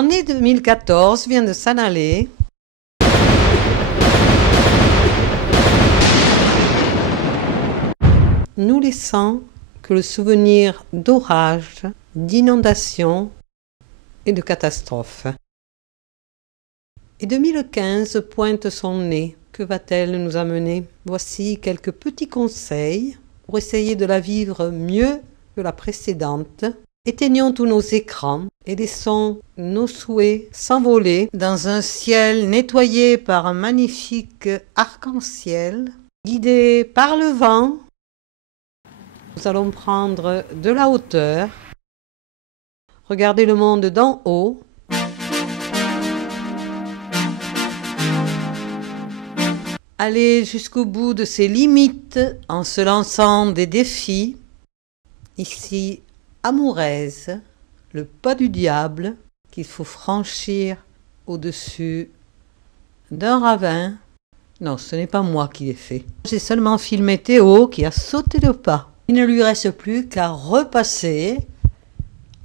L'année 2014 vient de s'en aller. Nous laissant que le souvenir d'orages, d'inondations et de catastrophes. Et 2015 pointe son nez. Que va-t-elle nous amener? Voici quelques petits conseils pour essayer de la vivre mieux que la précédente. Éteignons tous nos écrans et laissons nos souhaits s'envoler dans un ciel nettoyé par un magnifique arc-en-ciel, guidé par le vent. Nous allons prendre de la hauteur, regarder le monde d'en haut, aller jusqu'au bout de ses limites en se lançant des défis. Ici, Amourez, le pas du diable qu'il faut franchir au-dessus d'un ravin. Non, ce n'est pas moi qui l'ai fait. J'ai seulement filmé Théo qui a sauté le pas. Il ne lui reste plus qu'à repasser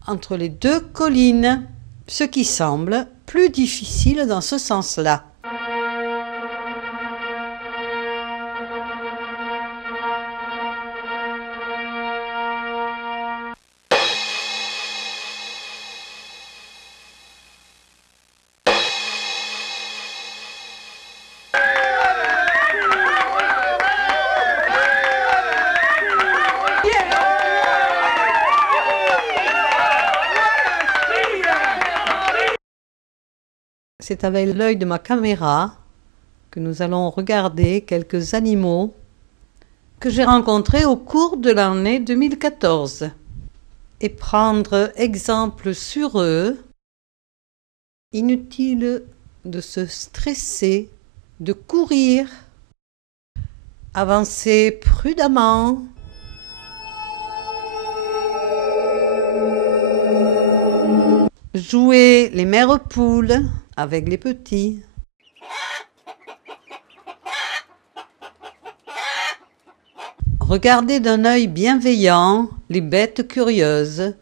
entre les deux collines, ce qui semble plus difficile dans ce sens-là. C'est avec l'œil de ma caméra que nous allons regarder quelques animaux que j'ai rencontrés au cours de l'année 2014 et prendre exemple sur eux. Inutile de se stresser, de courir, avancer prudemment. Jouer les mères poules avec les petits. Regardez d'un œil bienveillant les bêtes curieuses,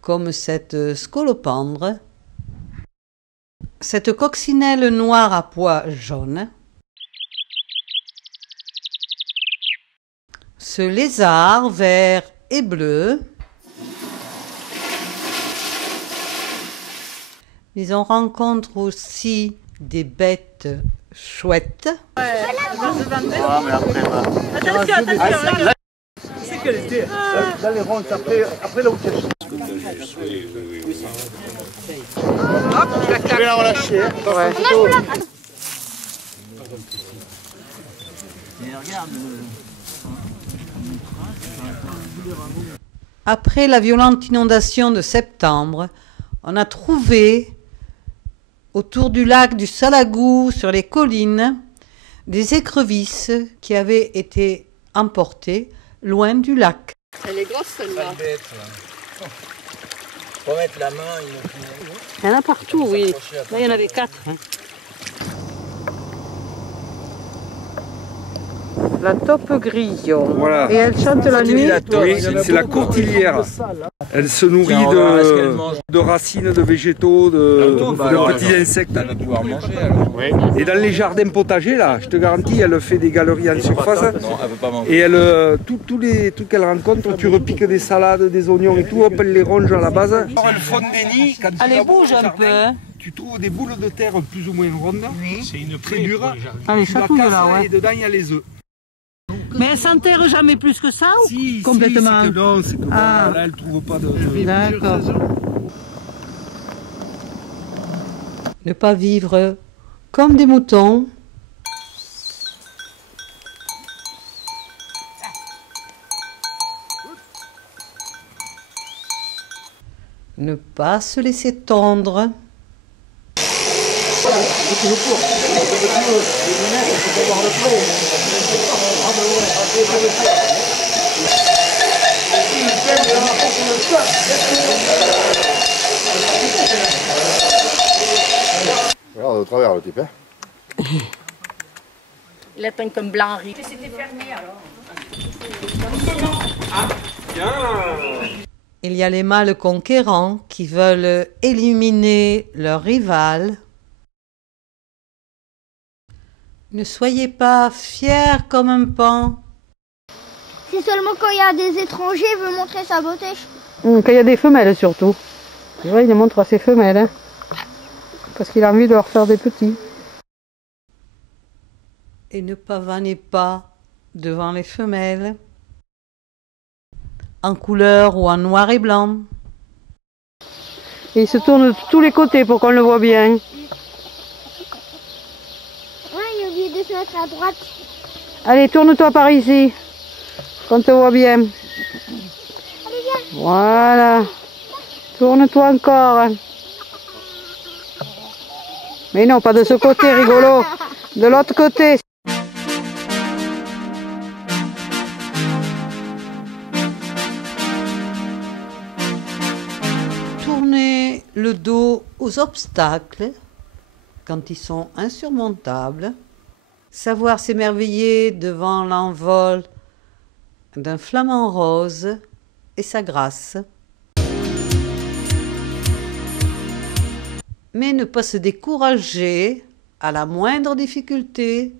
comme cette scolopendre, cette coccinelle noire à pois jaune, ce lézard vert et bleu. Mais on rencontre aussi des bêtes chouettes. Attention, attention. C'est qu'elle était. Dans les rondes, après là où tu es. Hop, je vais la relâcher. Après la violente inondation de septembre, on a trouvé autour du lac du Salagou, sur les collines, des écrevisses qui avaient été emportées loin du lac. Elle est grosse celle-là. Faut mettre la main. Il y en a partout, oui. Là, il y en avait 4. La taupe grillon. Voilà. Et elle chante la nuit. Oui, c'est la courtilière. Elle se nourrit de racines, de végétaux, de petits insectes. Elle va pouvoir manger alors. Oui. Et dans les jardins potagers, là, je te garantis, elle fait des galeries en surface. Non, elle veut pas manger. Et elle, tous les trucs qu'elle rencontre, tu repiques des salades, des oignons et tout, hop, elle les ronge à la base. Alors, elle fonde des nids. Quand Elle bouge un peu. Tu trouves des boules de terre plus ou moins rondes. Oui. C'est une très dure. Ah, les chatouilles là, ouais. Et dedans, il y a les œufs. Mais elle s'enterre jamais plus que ça ou Si, complètement? Si, c'est que Ah. là, elle trouve pas de... D'accord. Ne pas vivre comme des moutons. Ne pas se laisser tondre. Regarde de travers le type, hein. Il a teint comme blanc riz. C'était fermé alors. Il y a les mâles conquérants qui veulent éliminer leur rival. Ne soyez pas fiers comme un paon. C'est seulement quand il y a des étrangers, il veut montrer sa beauté. Quand il y a des femelles surtout. Tu vois, il les montre à ses femelles. Hein, parce qu'il a envie de leur faire des petits. Et ne pavanez pas devant les femelles, en couleur ou en noir et blanc. Et il se tourne de tous les côtés pour qu'on le voit bien. Ouais, il a oublié de se mettre à droite. Allez, tourne-toi par ici, qu'on te voit bien. Allez, viens. Voilà. Tourne-toi encore. Mais non, pas de ce côté, rigolo. De l'autre côté. Tournez le dos aux obstacles quand ils sont insurmontables. Savoir s'émerveiller devant l'envol d'un flamant rose et sa grâce. Mais ne pas se décourager à la moindre difficulté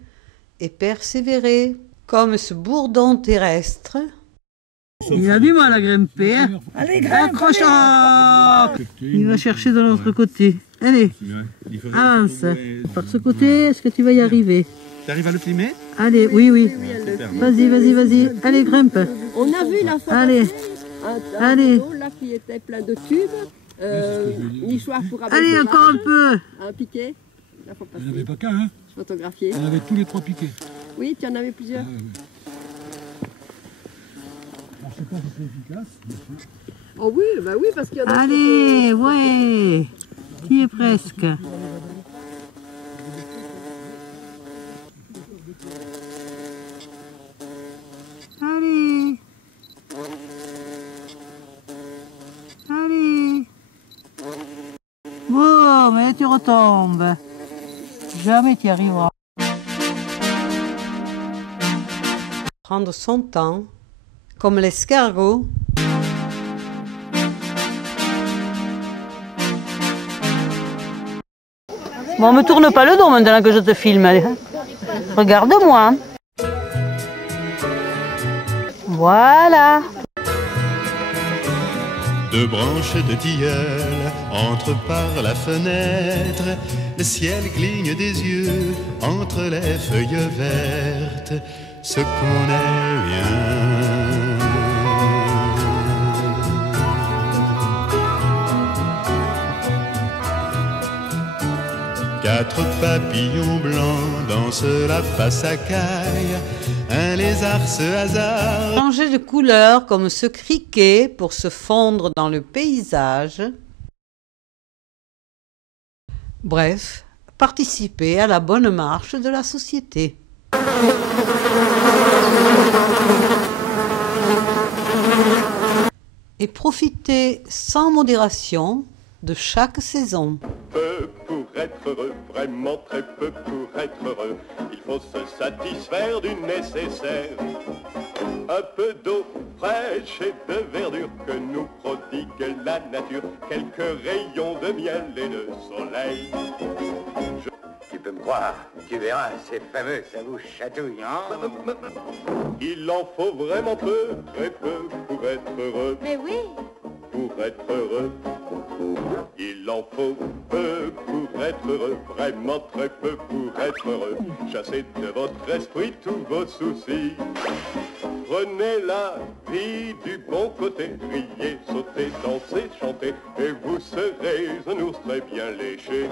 et persévérer comme ce bourdon terrestre. Il a du mal à grimper. Hein. Allez, grimpe! Accroche-toi! Il va chercher de l'autre côté. Allez, avance. Par ce côté, est-ce que tu vas y arriver? Tu arrives à le filmer? Allez, oui, oui. Vas-y, vas-y, vas-y. Allez, grimpe. On a vu la fois Allez. un Allez. tonneau, là qui était plein de tubes, nichoir pour abaisser Allez, encore un peu. un piquet. Là, faut Il n'y en passer, avait pas qu'un, hein. photographier. On avait tous les 3 piquets. Oui, tu en avais plusieurs. Ah, ouais. Alors, je sais pas si c'est efficace. Oh oui, bah oui, parce qu'il y en a. Allez, ouais. Tu y es presque. Allez. Allez. Bon, mais tu retombes. Jamais tu y arriveras. Prendre son temps, comme l'escargot. Bon, me tourne pas le dos maintenant que je te filme. Allez. Regarde-moi. Voilà. Deux branches de tilleul entrent par la fenêtre. Le ciel cligne des yeux entre les feuilles vertes. Ce qu'on est bien. Quatre papillons blancs dansent la face à caille. Un lézard se hasarde. Changer de couleur comme ce criquet pour se fondre dans le paysage. Bref, participer à la bonne marche de la société. Et profiter sans modération de chaque saison. Peu pour être heureux, vraiment très peu pour être heureux. Il faut se satisfaire du nécessaire. Un peu d'eau fraîche et de verdure que nous prodigue la nature. Quelques rayons de miel et de soleil. Tu peux me croire, tu verras, c'est fameux, ça vous chatouille, hein? Il en faut vraiment peu, très peu pour être heureux. Mais oui. Pour être heureux. Il en faut peu pour être heureux, vraiment très peu pour être heureux. Chassez de votre esprit tous vos soucis. Prenez la vie du bon côté, riez, sautez, dansez, chantez, et vous serez un ours très bien léché.